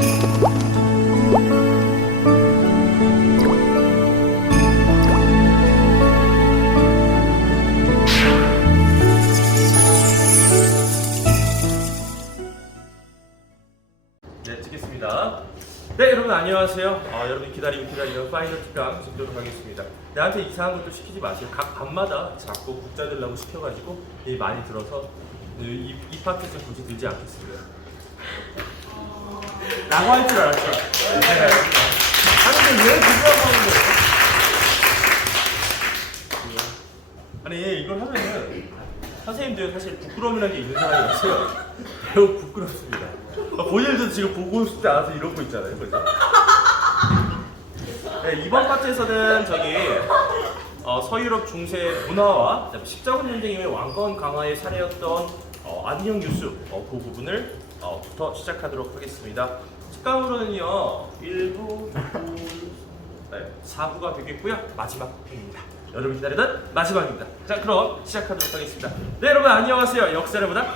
네, 찍겠습니다. 네, 여러분 안녕하세요. 여러분 기다리던 파이널 특강 찍도록 하겠습니다. 나한테 이상한 것도 시키지 마세요. 각 반마다 자꾸 국자 들라고 시켜가지고 많이 들어서 이 파트에서 굳이 들지 않겠습니다. 라고 할 줄 알았어. 네. 아니 근데 왜 그러라고 하는 거예요? 아니 이걸 하면은 선생님들 사실 부끄러움이라는 게 있는 사람이 없어요. 매우 부끄럽습니다. 본인도 지금 보고 싶지 않아서 이러고 있잖아요, 그죠? 네, 이번 파트에서는 서유럽 중세 문화와 십자군 전쟁 이후의 왕권 강화의 사례였던 안녕 뉴스 그 부분을 부터 시작하도록 하겠습니다. 특강으로는요 1부, 2부, 4부가 되겠고요. 마지막 회입니다. 여러분 기다리던 마지막입니다. 자, 그럼 시작하도록 하겠습니다. 네, 여러분 안녕하세요. 역사를 보다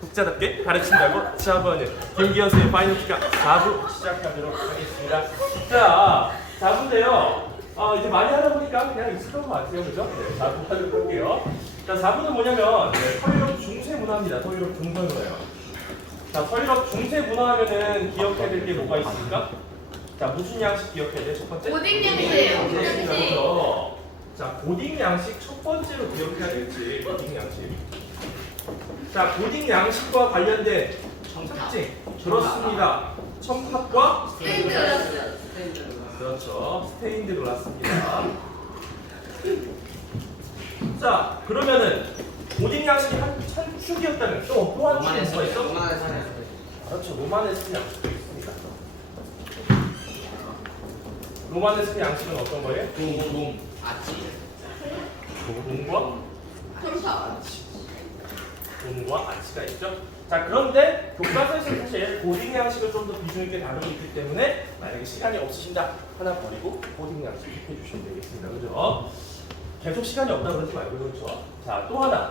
국자답게 가르친다고 시작하는 김기현수의 파이널 특강 4부 시작하도록 하겠습니다. 자, 4부인데요. 이제 많이 하다 보니까 그냥 익숙한 것 같아요, 그죠? 네, 4부 하도록 할게요. 자, 4부는 뭐냐면 서유럽 중세 문화입니다. 서유럽 중세 문화예요. 자, 서유럽 중세 문화하면은 기억해야 될 게 뭐가 있습니까? 자, 무슨 양식 기억해야 돼? 첫 번째? 고딩 양식. 자, 고딩 양식 첫 번째로 기억해야 될지 고딩 양식. 자, 고딩 양식과 관련된 특징 그렇습니다. 첨탑과 스테인드 글라스. 그렇죠. 스테인드 글라스입니다. 자, 그러면은 고딩 양식이 한 축이었다면 또한 축이 뭐가 있어? 그렇죠. 로마네스크 양식도 있습니다. 로마네스크 양식은 어떤 거예요? 동과 아치가 있죠. 자, 그런데 교과서에서 사실 고딩 양식을 좀 더 비중 있게 다루고 있기 때문에 만약에 시간이 없으신다 하나 버리고 고딩 양식 해주시면 되겠습니다. 그죠? 계속 시간이 없다 그러지 말고 그렇죠. 자, 또 하나.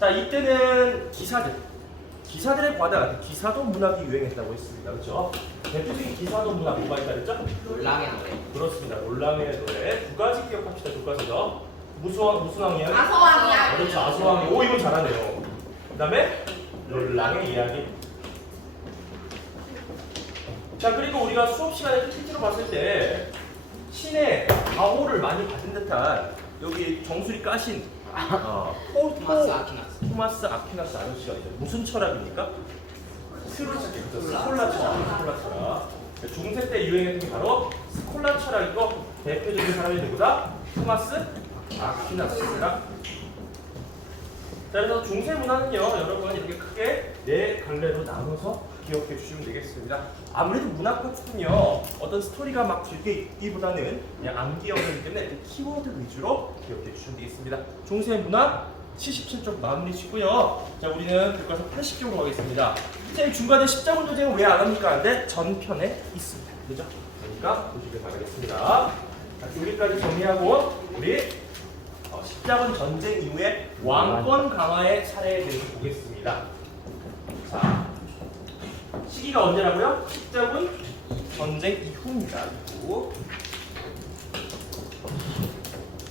자, 이때는 기사들에 관한 기사도 문학이 유행했다고 했습니다. 그렇죠? 대표적인 기사도 문학 뭐가 있다 그랬죠? 롤랑의 노래. 그렇습니다. 롤랑의 노래 두 가지 기억합시다. 교과서죠. 무슨 왕이야? 아서왕이야. 그렇죠. 아소왕이. 오, 이건 잘하네요. 그 다음에 롤랑의 이야기. 자, 그리고 우리가 수업 시간에 PPT로 봤을 때 신의 가호를 많이 받은 듯한 여기 정수리 까신 토마스 아퀴나스 아저씨가 있어요. 무슨 철학입니까? 스콜라 철학. 중세 때 유행했던 게 바로 스콜라 철학이고 대표적인 사람이 누구다? 토마스 아퀴나스입니다. 자, 그래서 중세 문화는요, 여러분 이렇게 크게 네 갈래로 나눠서 기억해 주시면 되겠습니다. 아무래도 문학 파트는요, 어떤 스토리가 막 길게 있기보다는 그냥 암기 영역이기 때문에 키워드 위주로 기억해 주시면 되겠습니다. 중세 문화 77쪽 마무리 짓고요. 자, 우리는 교과서 80쪽으로 가겠습니다. 선생님 중간에 십자군 전쟁은 왜 안 합니까? 근데 전편에 있습니다. 그죠? 그러니까 보시길 바라겠습니다. 자, 여기까지 정리하고 우리 십자군 전쟁 이후에 왕권 강화의 사례에 대해서 보겠습니다. 자, 시기가 언제라고요? 십자군 전쟁 이후입니다. 이후.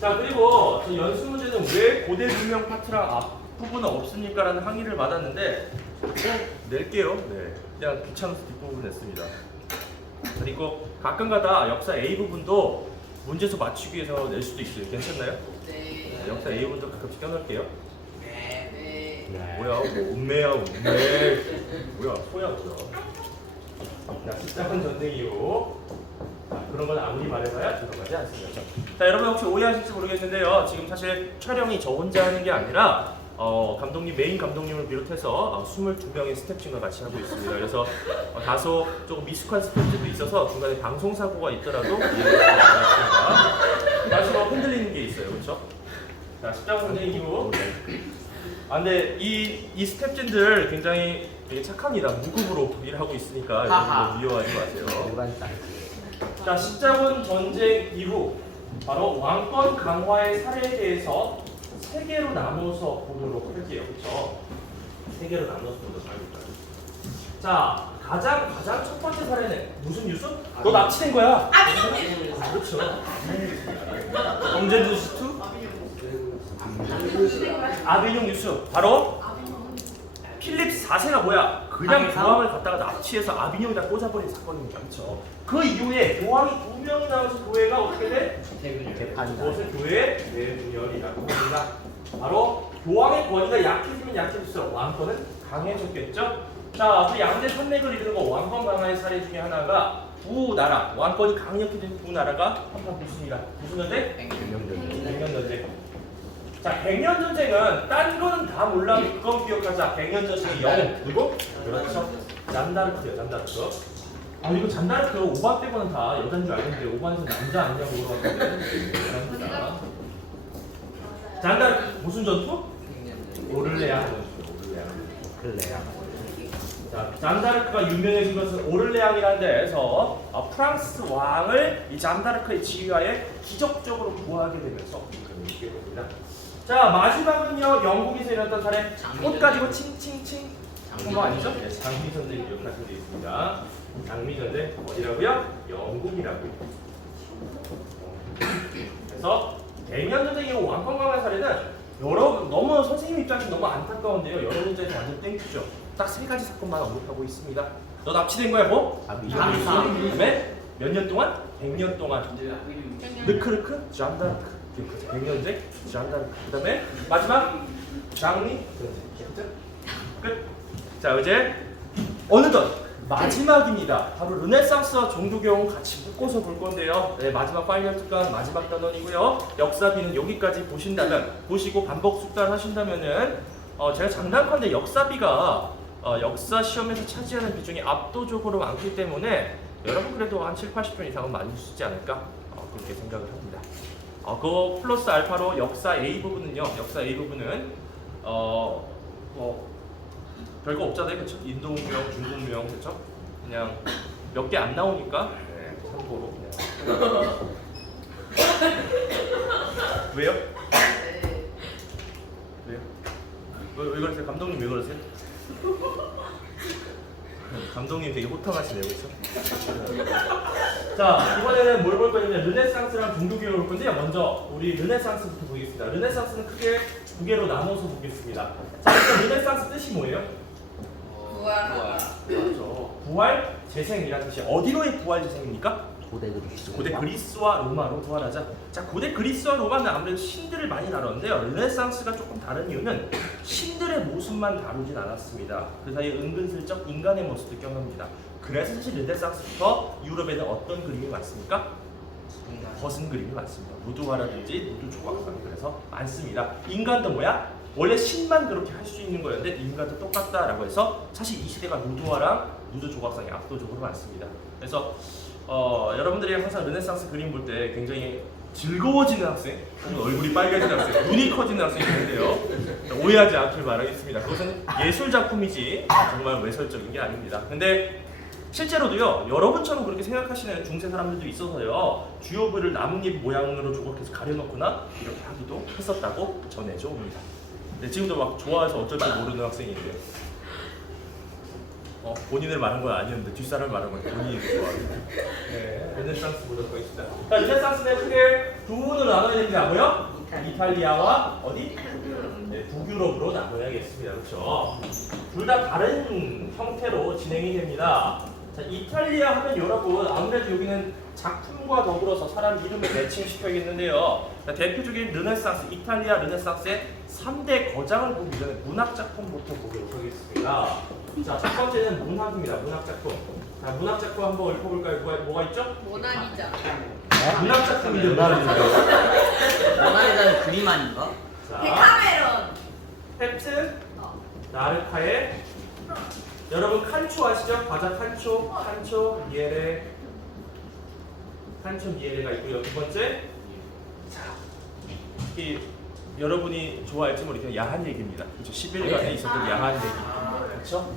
자, 그리고 연수 문제는 왜 고대 문명 파트랑 앞부분은 없습니까? 라는 항의를 받았는데 낼게요. 네, 그냥 귀찮아서 뒷부분 냈습니다. 그리고 가끔가다 역사 A 부분도 문제에서 맞추기 위해서 낼 수도 있어요. 괜찮나요? 네. 역사 A 부분도 가끔씩 껴놓을게요. 네. 뭐야, 뭐 운매야, 운매. 뭐야, 소야, 뭐야. 자, 십자군 전쟁 이후 그런 건 아무리 말해봐야 들어가지 않습니다. 자, 여러분 혹시 오해하실지 모르겠는데요. 지금 사실 촬영이 저 혼자 하는 게 아니라 감독님, 메인 감독님을 비롯해서 22명의 스태프진과 같이 하고 있습니다. 그래서 다소 조금 미숙한 스태프들도 있어서 중간에 방송 사고가 있더라도 이해를 바라겠습니다. 다시 흔들리는 게 있어요, 그렇죠? 자, 십자군 전쟁 이후. 근데 이 스태프진들 굉장히 되게 착합니다. 무급으로 일하고 있으니까 여러분들 미워하지 마세요. 자, 십자군 전쟁 이후 바로 왕권 강화의 사례에 대해서 세 개로 나눠서 보도록 할게요. 그렇죠? 세 개로 나눠서 보도록 합니다. 자, 가장 첫 번째 사례는 무슨 뉴스? 너 납치된 거야. 그렇죠. 경제 뉴스 2. 아비뇽 뉴스 바로 필립 4세가 뭐야? 그냥 교황을 갖다가 납치해서 아비뇽에다 꽂아버린 사건입니다. 그렇죠. 그 이후에 교황이 2명이 나와서 교회가 어떻게 돼? 그것을 교회의 대분열이라고 합니다. 바로 교황의 권위가 약해지면 약해질수록 왕권은 강해졌겠죠. 자, 그 양대 산맥을 이루는 거 왕권 강화의 사례 중에 하나가 두 나라, 왕권이 강력해진 두 나라가 한판 붙습니다. 무슨 전쟁? 백년 전쟁. 자, 백년 전쟁은 딴 거는 다 몰라. 그건 기억하자. 백년 전쟁의 영웅 누구? 그렇죠. 잔다르크요, 잔다르크. 아, 이거 잔다르크 오반 빼고는 다 여자인 줄 알겠는데 오반에서 남자 아니냐고 물어봤는데 여자입니다. 잔다르크 무슨 전투? 오를레앙 전투. 오를레앙. 자, 잔다르크가 유명해진 것은 오를레앙이라는 데에서 프랑스 왕을 이 잔다르크의 지휘하에 기적적으로 구하게 되면서 있게 됩니다. 자, 마지막은요, 영국에서 일어났던 사례. 꽃 가지고 칭칭칭 그런 거 아니죠? 네, 장미 전쟁 기억하시면 되겠습니다. 장미 전쟁 어디라고요? 영국이라고요. 그래서 백년 전쟁 이후 왕권 강화 사례는 너무 선생님 입장에서 너무 안타까운데요. 여러분 입장에서 완전 땡큐죠. 딱 세 가지 사건만 언급하고 있습니다. 너 납치된 거야 뭐? 그다음에 몇 년 동안? 100년 동안. 르크르크, 잔다르크. 100년제, 잔다르크. 그다음에 마지막 장미 끝. 자, 이제 어느덧 마지막입니다. 바로 르네상스와 종교경 같이 묶어서 볼 건데요. 네, 마지막 파이널 특강 마지막 단원이고요. 역사비는 여기까지 보시고 반복 숙달하신다면은 제가 장담컨대 역사비가 역사 시험에서 차지하는 비중이 압도적으로 많기 때문에 여러분 그래도 한 7, 80점 이상은 맞을 수 있지 않을까 그렇게 생각을 합니다. 그거 플러스 알파로 역사 A 부분은요. 역사 A 부분은 별거 없잖아요, 그렇죠? 인도무용, 중국무용, 그렇죠? 그냥 몇 개 안 나오니까 참고로 그냥. 왜요? 왜요? 왜 그러세요? 감독님 왜 그러세요? 감독님 되게 호탕하시네요, 그렇죠? 자, 이번에는 뭘 볼 거냐면 르네상스랑 종교개혁을 볼 건데요. 먼저 우리 르네상스부터 보겠습니다. 르네상스는 크게 두 개로 나눠서 보겠습니다. 자, 일단 르네상스 뜻이 뭐예요? 그렇죠. 부활, 재생이라는 뜻이 어디로의 부활 재생입니까? 고대 그리스와 로마로 부활하자. 자, 고대 그리스와 로마는 아무래도 신들을 많이 다뤘는데요. 르네상스가 조금 다른 이유는 신들의 모습만 다루진 않았습니다. 그 사이에 은근슬쩍 인간의 모습도 껴납니다. 그래서 사실 르네상스부터 유럽에는 어떤 그림이 많습니까? 벗은 그림이 많습니다. 무드화라든지 무드 조각상 그래서 많습니다. 인간도 뭐야? 원래 신만 그렇게 할 수 있는 거였는데 인간도 똑같다라고 해서 사실 이 시대가 무드화랑 무드 조각상이 압도적으로 많습니다. 그래서 여러분들이 항상 르네상스 그림 볼 때 굉장히 즐거워지는 학생, 얼굴이 빨개지는 학생, 눈이 커지는 학생이 있는데요. 오해하지 않길 바라겠습니다. 그것은 예술 작품이지 정말 외설적인 게 아닙니다. 근데 실제로도요, 여러분처럼 그렇게 생각하시는 중세 사람들도 있어서요, 주요 부를 나뭇잎 모양으로 조각해서 가려놓거나 이렇게 하기도 했었다고 전해져 옵니다. 네, 지금도 막 좋아해서 어쩔 줄 모르는 학생이 있는데 본인을 말한 건 아니었는데 뒷사람을 말한 건 본인이 좋아하는. 네, 르네상스 보도록 하겠습니다. 자, 르네상스는 크게 두 부분으로 나눠야 됩니다. 뭐요? 이탈리아와 어디? 네, 북유럽으로 나눠야겠습니다. 그렇죠? 둘 다 다른 형태로 진행이 됩니다. 자, 이탈리아 하면 여러분 아무래도 여기는 작품과 더불어서 사람 이름을 매칭시켜야겠는데요. 자, 대표적인 르네상스, 이탈리아 르네상스의 3대 거장을 보기 전에 문학작품부터 보도록 하겠습니다. 자, 첫 번째는 문학입니다. 문학작품. 자, 문학작품 한번 읊어볼까요? 뭐가 있죠? 모나리자. 문학작품인데 모나리자는 그림 아닌가? 자, 데카메론. 헵트, 나르카의 여러분 칸초 아시죠? 과자 칸초, 미에레, 미에레가 있고요. 두 번째, 자, 이 여러분이 좋아할지 모르겠지만 야한 얘기입니다. 그렇죠? 11년에 있었던 야한 얘기. 그렇죠?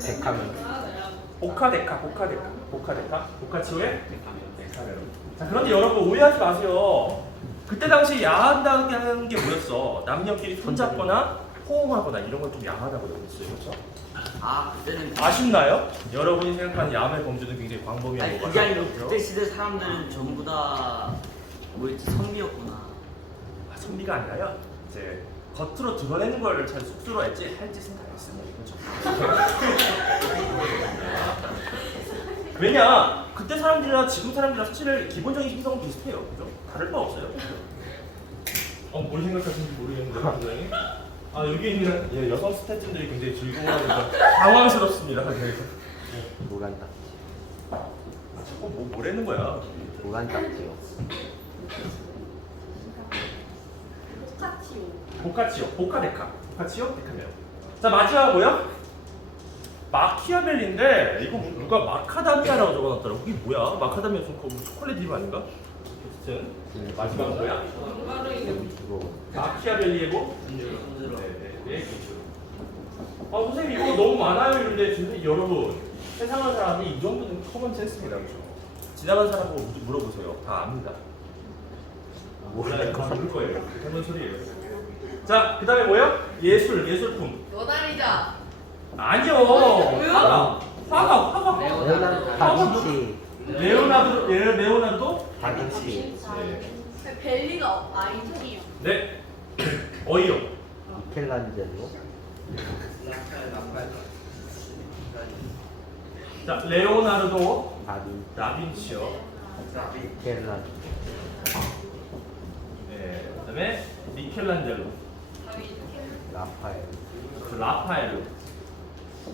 데카메론. 보카치오의 데카메론. 자, 그런데 여러분 오해하지 마세요. 그때 당시 야한다는 게 뭐였어? 남녀끼리 손잡거나 포옹하거나 이런 걸 좀 야하다고 그랬어요, 그렇죠? 아 그때는 아쉽나요? 여러분이 생각하는 야매 범죄는 굉장히 광범위한 아니 거 그게 아니고 같아요. 그때 시대 사람들은 전부 다 뭐였지 선비였구나. 아, 선비가 아니라요. 이제 겉으로 드러내는 거를 잘 쑥스러워 할지 할 짓은 다 했습니다. 그렇죠? 왜냐? 그때 사람들이랑 지금 사람들이랑 사실 기본적인 심성은 비슷해요. 그죠? 다를 바 없어요. 뭘 생각하시는지 모르겠는데 굉장히. 아 여기 있는 예, 여성 스태프분들이 굉장히 즐거워하니까 당황스럽습니다. 네. 노란 딱지. 자꾸 뭐라는 거야? 노란 딱지요. 똑같이요. 보카치오, 보카데카, 보카치오, 데카메로. 자 마지막 뭐야? 마키아벨리인데 이거 누가 마카다미아라고 적어놨더라고. 이게 뭐야? 마카다미아 무슨 초콜릿 이름 아닌가? 어쨌든 마지막은 뭐야? 이거 마키아벨리의 뭐? 네. 선생님 이거 너무 많아요 이런데 진짜 여러분 세상의 사람이 이 정도는 커먼 센스입니다. 그렇죠? 지나간 사람 보고 물어보세요. 다 압니다. 몰라요. 다 모를 거예요. 하는 소리예요. 자, 그 다음에 뭐야? 예술품. 요나리자. 아니요. 왜요? 화가. 레오나르도 다빈치. 레오나르도? 다빈치. 벨리가 아니죠? 네. 어이요. 미켈란젤로. 자, 레오나르도 다빈치. 다빈치요. 미켈란젤로. 네. 그 다음에 미켈란젤로. 라파엘. 라파엘.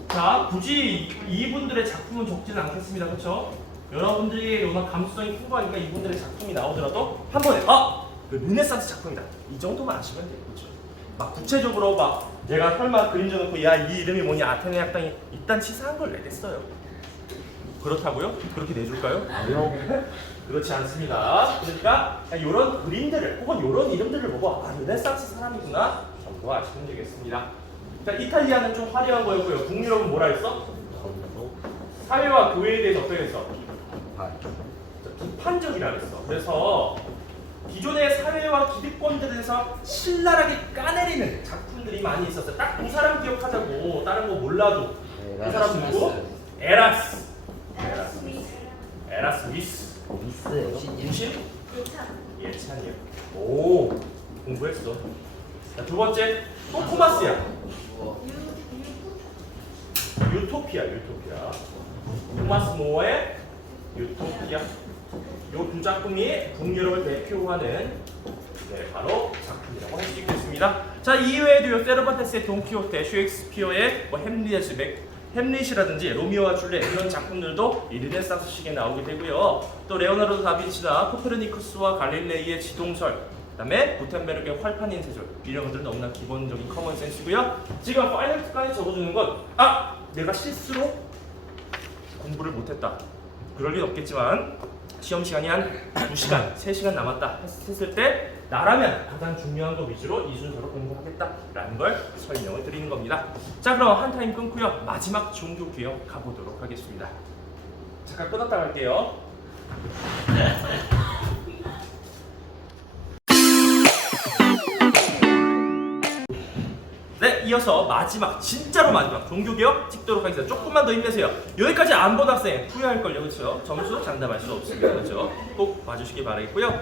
자, 굳이 이분들의 작품은 적지는 않겠습니다. 그렇죠? 여러분들이 워낙 감수성이 풍부하니까 이분들의 작품이 나오더라도 한 번에 르네상스 작품이다. 이 정도만 아시면 돼요. 그렇죠? 막 구체적으로 막 내가 설마 그림 적어놓고 야 이 이름이 뭐냐 아테네 학당이 이딴 치사한 걸 내겠어요. 그렇다고요? 그렇게 내줄까요? 아니요. 그렇지 않습니다. 그러니까 이런 그림들을 혹은 이런 이름들을 보고 르네상스 사람이구나 정도 아시면 되겠습니다. 자, 이탈리아는 좀 화려한 거였고요. 북유럽은 뭐라 했어? 전도. 사회와 교회에 대해서 어떻게 했어? 발. 비판적이라 그랬어. 그래서 기존의 사회와 기득권들에서 신랄하게 까내리는 작품들이 많이 있었어요. 딱 두 사람 기억하자고. 다른 거 몰라도. 그 사람 누구? 에라스미스. 미스예요. 무신? 예찬이요. 오, 공부했어. 자, 두 번째 또 토마스야. 유토피아. 토마스 모어의 유토피아. 요 두 작품이 북유럽을 대표하는 바로 작품이라고 할 수 있겠습니다. 자, 이외에도요 세르반테스의 돈키호테, 셰익스피어의 햄릿이라든지 로미오와 줄리엣 이런 작품들도 이 르네상스 시기에 나오게 되고요. 또 레오나르도 다빈치나 코페르니쿠스와 갈릴레이의 지동설, 그다음에 구텐베르크의 활판인 세절 이런 것들은 너무나 기본적인 커먼 센스고요. 지금 파이널까지 적어주는 건 내가 실수로 공부를 못했다. 그럴 일 없겠지만 시험 시간이 한 2시간, 3시간 남았다 했을 때 나라면 가장 중요한 거 위주로 이 순서로 공부하겠다라는 걸 설명을 드리는 겁니다. 자, 그럼 한 타임 끊고요. 마지막 종교 개혁 가보도록 하겠습니다. 잠깐 끊었다 갈게요. 네, 이어서 마지막, 진짜로 마지막 종교개혁 찍도록 하겠습니다. 조금만 더 힘내세요. 여기까지 안 본 학생 후회할걸요, 그렇죠? 점수 장담할 수 없습니다, 그렇죠? 꼭 봐주시기 바라겠고요.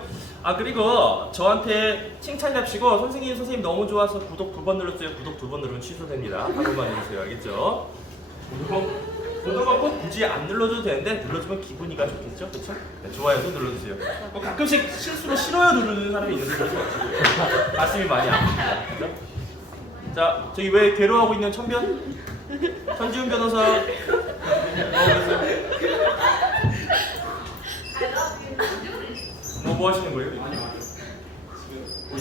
그리고 저한테 칭찬 잡시고 선생님 너무 좋아서 구독 2번 눌렀어요. 구독 2번 누르면 취소됩니다. 한 번만 해주세요, 알겠죠? 구독은 꼭 굳이 안 눌러줘도 되는데 눌러주면 기분이가 좋겠죠, 그렇죠? 네, 좋아요도 눌러주세요. 가끔씩 실수로 싫어요 누르는 사람이 있는데 그럴 수 없어요. 가슴이 많이 아픕니다, 그렇죠? 자, 저기 왜 괴로워하고 있는 천지훈 변호사 뭐 하시는 거예요?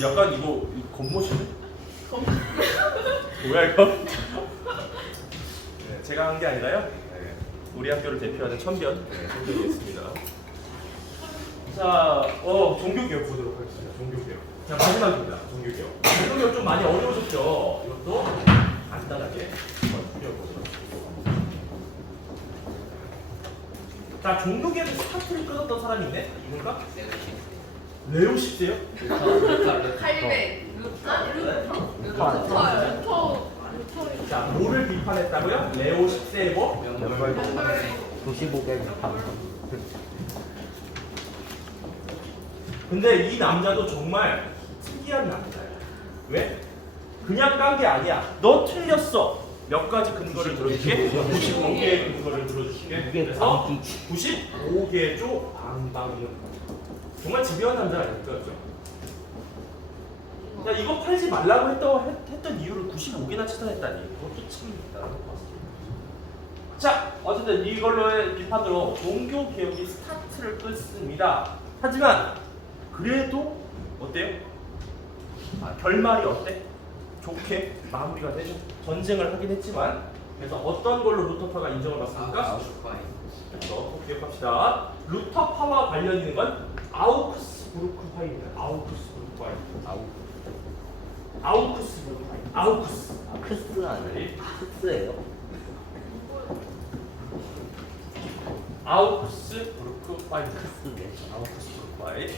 약간 이거 겉멋이네? 뭐야 이거? 네, 제가 한 게 아니라요. 네, 우리 학교를 대표하는 천변이었습니다. 자, 종교개혁 보도록 하겠습니다. 종교개혁. 자, 마지막입니다. 종교개혁. 종교개혁 좀 많이 어려우셨죠? 이것도 간단하게 한번 풀어보도록 하겠습니다. 자, 종교개혁의 스타트를 끊었던 사람이 있네? 누굴까? 레오 10세요? 칼뱅. 루터. 자, 뭐를 비판했다고요? 레오 10세의 뭐? 연결. 95개 비판. 근데 이 남자도 정말 특이한 남자야. 왜? 그냥 깐 게 아니야. 너 틀렸어. 몇 가지 근거를 들어줄게. 95개의 근거를 들어줄게. 그래서 95개 조 방방이요. 정말 집요한 남자 아닙니까? 그죠? 야, 이거 팔지 말라고 했던 이유를 95개나 찾아냈다니. 그것도 참 대단한 것 같습니다. 자, 어쨌든 이걸로의 비판으로 종교 개혁이 스타트를 끊습니다. 하지만 그래도 어때요? 결말이 어때? 좋게 마무리가 되죠. 전쟁을 하긴 했지만 그래서 어떤 걸로 루터파가 인정을 받습니까? 그래서 꼭 기억합시다. 루터파와 관련 있는 건 아우크스부르크파입니다. 아우크스부르크파. 아우크스부르크파. 아우크스. 크스 아니에요? 크스예요? 아우크스부르크파. 크스네. 아우크스부르크파이.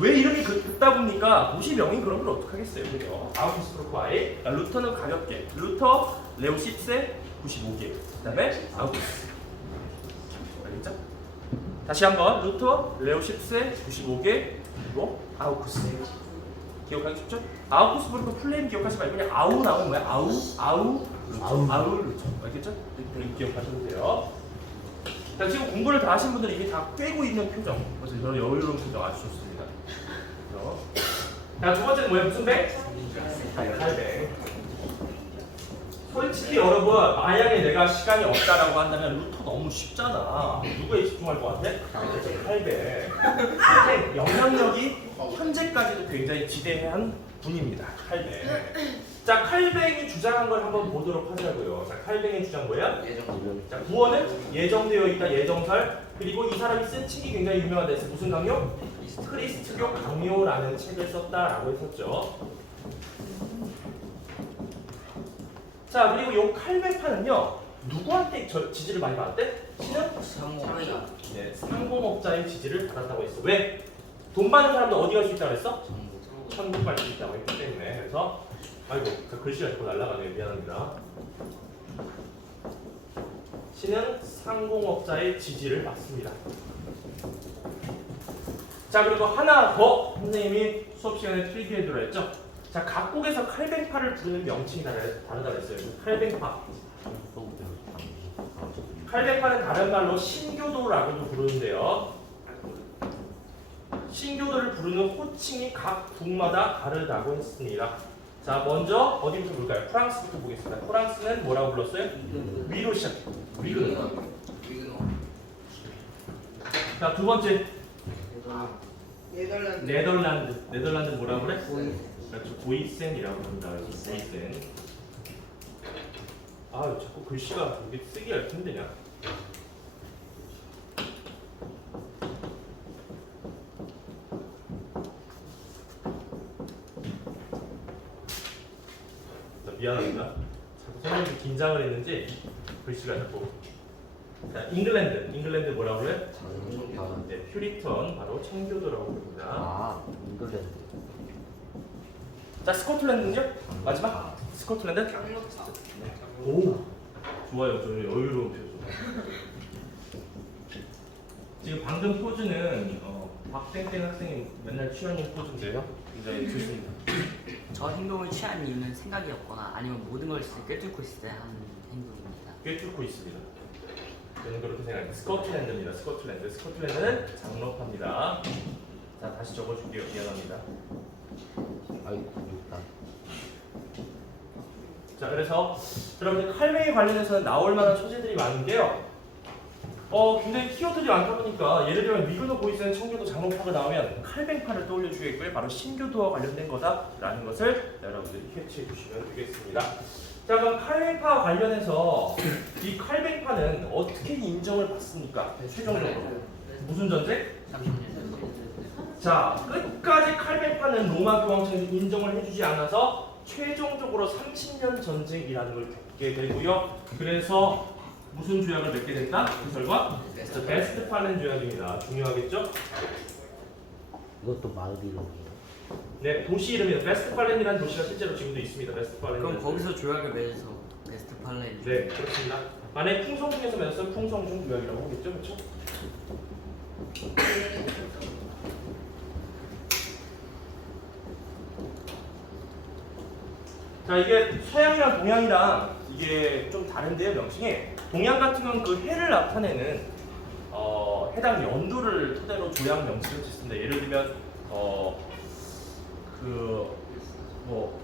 왜 이름이 그따 보니까 도시명이 그런 걸 어떡하겠어요, 그죠? 아우크스부르크파이. 루터는 가볍게. 루터, 레오 10세, 95개. 그다음에 아우크스. 알겠죠? 다시 한번 루터, 레오 10세, 95개, 그리고 아우크스. 기억하기 쉽죠? 아우크스부르크 플레임 기억하지 말고 그냥 아우 나오는 거야. 아우 루터. 알겠죠? 이렇게 기억하시면 돼요. 자, 지금 공부를 다 하신 분들은 이게 다 꿰고 있는 표정. 그래서 저는 여유로운 표정 아주 좋습니다. 그렇죠? 자, 두 번째는 뭐예요? 무슨 배? 칼뱅. 솔직히 여러분, 만약에 내가 시간이 없다라고 한다면 루터 너무 쉽잖아. 누구에 집중할 것 같아? 칼뱅. 칼뱅 영향력이 현재까지도 굉장히 지대한 분입니다. 칼뱅. 자, 칼뱅이 주장한 걸 한번 보도록 하자고요. 자, 칼뱅의 주장 뭐야? 자, 구원은 예정되어 있다. 예정설. 그리고 이 사람이 쓴 책이 굉장히 유명한데 무슨 강요? 크리스트교 강요라는 책을 썼다라고 했었죠. 자, 그리고 요 칼뱅파는요 누구한테 지지를 많이 받았대? 신은 상공업자의 지지를 받았다고 했어. 왜? 돈 많은 사람도 어디 갈 수 있다고 했어? 천국 갈 수 있다고 했기 때문에. 그래서 아이고, 그 글씨가 자꾸 날아가네요. 미안합니다. 신은 상공업자의 지지를 받습니다. 자, 그리고 하나 더 선생님이 수업 시간에 트리비에이드로 했죠. 자, 각국에서 칼뱅파를 부르는 명칭이 다르다고 했어요. 칼뱅파. 칼뱅파는 다른 말로 신교도라고도 부르는데요. 신교도를 부르는 호칭이 각 국마다 다르다고 했습니다. 자, 먼저 어디부터 볼까요? 프랑스부터 보겠습니다. 프랑스는 뭐라고 불렀어요? 위로 시작해. 위그노. 자, 두 번째 네덜란드. 네덜란드 뭐라고 그래? 그렇죠. 보이센이라고 합니다. 그래서 보이센. 아, 자꾸 글씨가 이게 쓰기가 힘드냐? 미안합니다. 자꾸 선생님이 긴장을 했는지 글씨가 자꾸. 자, 잉글랜드 뭐라고 그래? 네, 퓨리턴 바로 청교도라고 부릅니다. 아, 잉글랜드. 자, 스코틀랜드는요? 마지막 스코틀랜드. 강력사. 오, 좋아요. 저 여유로운 표정. 지금 방금 포즈는 박땡땡 학생이 맨날 취하는 포즈인데요. 굉장히 좋습니다. 저 행동을 취한 이유는 생각이 없거나 아니면 모든 걸 꿰뚫고 있을 때 하는 행동입니다. 꿰뚫고 있습니다. 저는 그렇게 생각합니다. 스코틀랜드입니다. 스코틀랜드는 장로파입니다. 자, 다시 적어줄게요. 미안합니다. 아이고, 일단. 자, 그래서 여러분들 칼뱅에 관련해서는 나올 만한 소재들이 많은데요. 굉장히 키워드들이 많다 보니까 예를 들면 위그노 보이스는 청교도 장로파가 나오면 칼뱅파를 떠올려 주겠고요. 바로 신교도와 관련된 거다라는 것을 여러분들이 캐치해 주시면 되겠습니다. 자, 그럼 칼뱅파와 관련해서 이 칼뱅파는 어떻게 인정을 받습니까? 최종적으로 무슨 전쟁? 자, 끝까지 칼뱅파는 로마 교황청에서 인정을 해주지 않아서 최종적으로 30년 전쟁이라는 걸 겪게 되고요. 그래서 무슨 조약을 맺게 됐다? 그 결과 베스트팔렌 조약입니다. 중요하겠죠? 그것도 마을 이름이에요. 네, 도시 이름이에요. 베스트팔렌이라는 도시가 실제로 지금도 있습니다. 베스트팔렌. 그럼 거기서 조약을 맺어서 베스트팔렌. 네, 그렇습니다. 만약에 풍성 중에서 맺었으면 풍성 중 조약이라고 하겠죠, 그렇죠? 자, 이게 서양이랑 동양이랑 이게 좀 다른데요, 명칭이. 동양 같은 경우는 그 해를 나타내는 해당 연도를 토대로 조약 명칭을 짓습니다. 예를 들면 뭐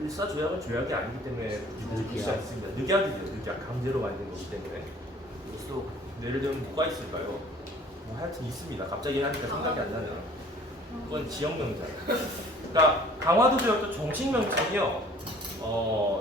일사조약은 조약이 아니기 때문에 붙이지 않습니다. 늑약이죠, 늑약. 강제로 만든 거기 때문에. 또 예를 들면 뭐가 있을까요? 뭐 하여튼 있습니다. 갑자기 하니까 생각이 안 나네요. 그건 지역 명제예요. 그러니까 강화도 조약도 정식 명칭이요.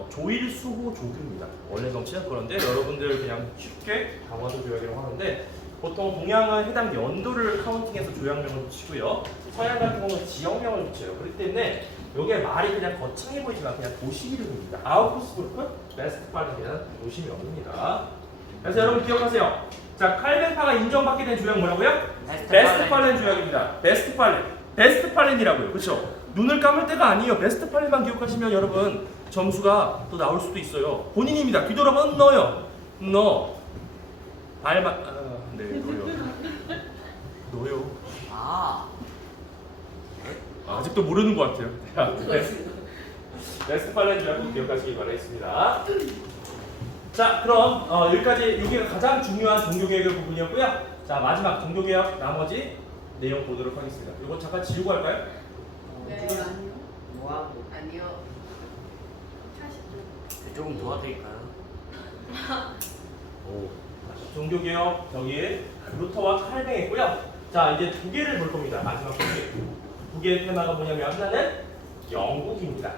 조일수호 조교입니다. 원래 명칭은 그런데 여러분들 그냥 쉽게 강화도 조약이라고 하는데 보통 동양은 해당 연도를 카운팅해서 조약명을 붙이고요. 서양 같은 경우는 지역명을 붙여요. 그렇기 때문에 이게 말이 그냥 거창해 보이지만 그냥 도시 이름입니다. 아우구스부르크 베스트팔렌이라는 도시명입니다. 그래서 여러분 기억하세요. 자, 칼벤파가 인정받게 된 조약 뭐라고요? 베스트팔렌 조약입니다. 베스트팔렌이라고요. 그렇죠? 눈을 감을 때가 아니에요. 베스트팔렌만 기억하시면 여러분 점수가 또 나올 수도 있어요. 본인입니다. 뒤돌아보면 너요. 너 발만 네, 너요. 아직도 모르는 것 같아요. 베스트팔렌 조약 기억하시기 바라겠습니다. 자, 그럼 여기까지 여기가 가장 중요한 종교개혁의 부분이었고요. 자, 마지막 종교개혁 나머지 내용 보도록 하겠습니다. 이거 잠깐 지우고 할까요? 네. 뭐하고 아니요. 조금 도와드릴까요? 오. 종교개혁 저기 루터와 칼뱅이고요. 자, 이제 두 개를 볼 겁니다. 마지막 두 개의 테마가 뭐냐면 하나는 영국입니다.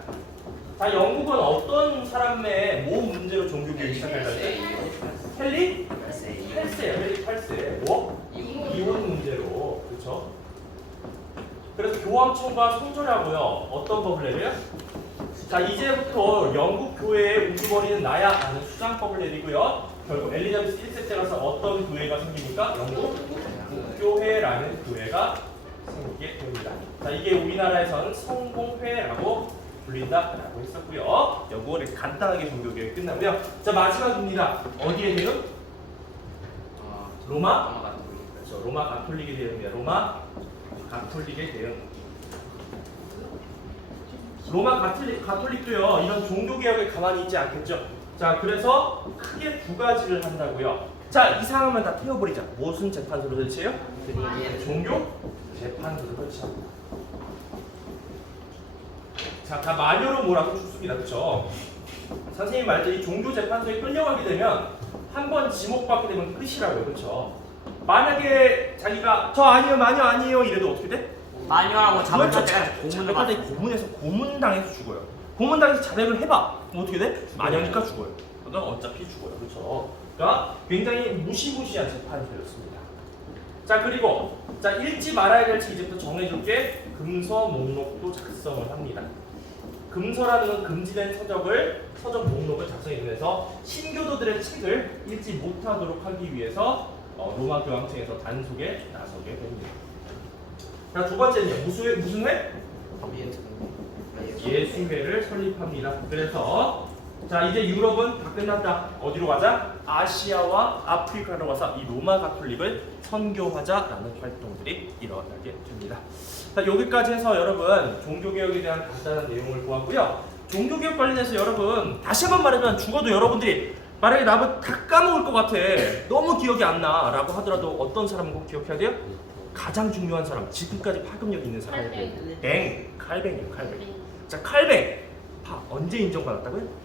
자, 영국은 어떤 사람의 뭐 문제로 종교개혁이 시작할까요? 헨리 8세예요. 헨리 8세. 뭐? 이혼 문제로. 그렇죠? 그래서 교황청과 성조라고요. 어떤 법을 내려요? 자, 이제부터 영국 교회의 우두머리는 나야 라는 수장법을 내리고요. 결국 엘리자베스 1세 때 가서 어떤 교회가 생깁니까? 영국 국교회라는 교회가 생기게 됩니다. 자, 이게 우리나라에서는 성공회라고 불린다라고 했었고요. 요거를 간단하게 종교개혁이 끝나고요. 자, 마지막입니다. 어디에 대응? 로마? 그렇죠. 로마 가톨릭에 대응입니다. 로마 가톨릭에 대응. 로마 가톨릭도요, 이런 종교개혁에 가만히 있지 않겠죠. 자, 그래서 크게 두 가지를 한다고요. 자, 이 상황만 다 태워버리자. 무슨 재판소로 설치해요? 종교 재판소로 설치합니다. 자, 다 마녀로 몰아서 죽습니다. 그쵸? 선생님 말대로 이 종교 재판소에 끌려가게 되면 한 번 지목받게 되면 끝이라고요. 그쵸? 만약에 자기가 저 아니에요, 마녀 아니에요 이래도 어떻게 돼? 마녀라고 잡을 때까지 자백할 고문을 때 고문에서 고문당해서 죽어요. 고문당해서 자백을 해봐. 그럼 어떻게 돼? 마녀니까 죽어요. 그러니까 어차피 죽어요. 그렇죠? 그러니까 굉장히 무시무시한 재판소였습니다. 자, 그리고 자, 읽지 말아야 될지 이제부터 정해줄게. 금서 목록도 작성을 합니다. 금서라는 건 금지된 서적 목록을 작성해서 신교도들의 책을 읽지 못하도록 하기 위해서 로마 교황청에서 단속에 나서게 됩니다. 자, 두 번째는요. 무슨 회? 예수회를 설립합니다. 그래서 자, 이제 유럽은 다 끝났다. 어디로 가자? 아시아와 아프리카로 가서 이 로마 가톨릭을 선교하자라는 활동들이 일어나게 됩니다. 자, 여기까지 해서 여러분 종교개혁에 대한 간단한 내용을 보았고요. 종교개혁 관련해서 여러분 다시 한번 말하면 죽어도 여러분들이 만약에 나도 다 까먹을 것 같아, 너무 기억이 안 나 라고 하더라도 어떤 사람은 꼭 기억해야 돼요? 가장 중요한 사람, 지금까지 파급력 있는 사람. 칼뱅이에요. 칼뱅. 자, 칼뱅 언제 인정받았다고요?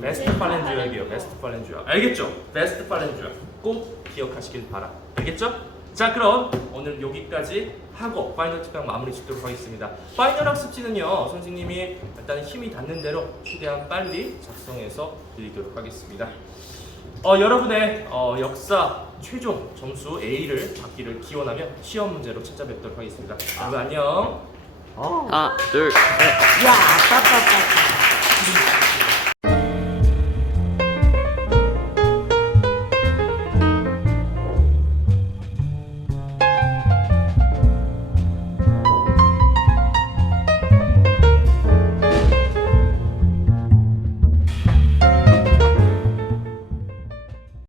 베스트팔렌 조약이에요. 베스트팔렌 조약. 알겠죠? 베스트팔렌 조약 꼭 기억하시길 바라. 알겠죠? 자, 그럼 오늘 여기까지 하고 파이널 특강 마무리 짓도록 하겠습니다. 파이널 학습지는요, 선생님이 일단 힘이 닿는 대로 최대한 빨리 작성해서 드리도록 하겠습니다. 여러분의 역사 최종 점수 A를 받기를 기원하며 시험 문제로 찾아뵙도록 하겠습니다. 여러분 안녕. 하나, 둘, 셋. 야, 아깝다.